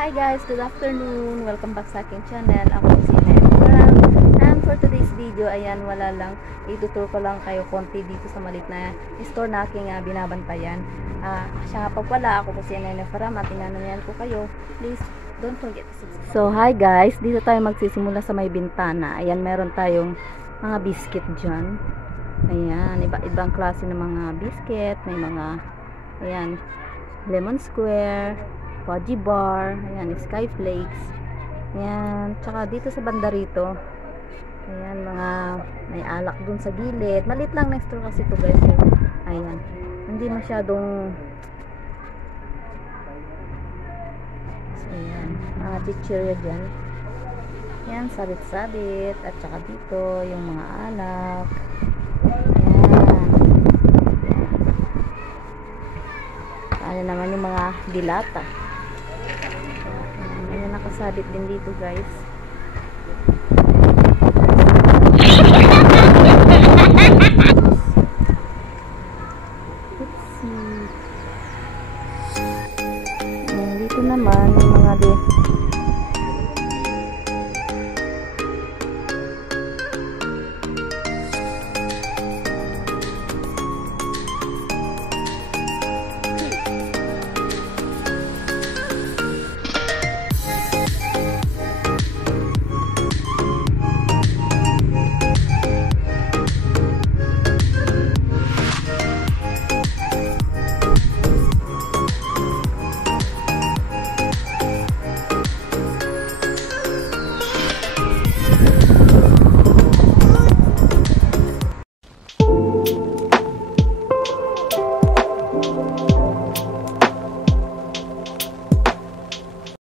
Hi guys, good afternoon. Welcome back sa aking channel. Ako si Ned. And for today's video, ayan, wala lang. Itutur ko lang kayo konti dito sa malit na store na aking binabantayan. Siya nga pagwala ako kasi Nene Faram at tinanungan ko kayo. Please, don't forget to subscribe. So, hi guys. Dito tayo magsisimula sa may bintana. Ayan, meron tayong mga biscuit dyan. Ayan, iba-ibang klase ng mga biscuit. May mga, ayan, lemon square, fudgy bar, ayan, sky flakes, ayan, tsaka dito sa banda rito, ayan, mga may alak dun sa gilid, maliit lang next door kasi ito guys, ayan, hindi masyadong, so, ayan, mga chichirya dyan, ayan, sabit-sabit, at tsaka dito, yung mga alak, ayan, naman yung mga dilata. Ayan, nakasabit din dito guys. Let's see. Ayan, dito naman yung mga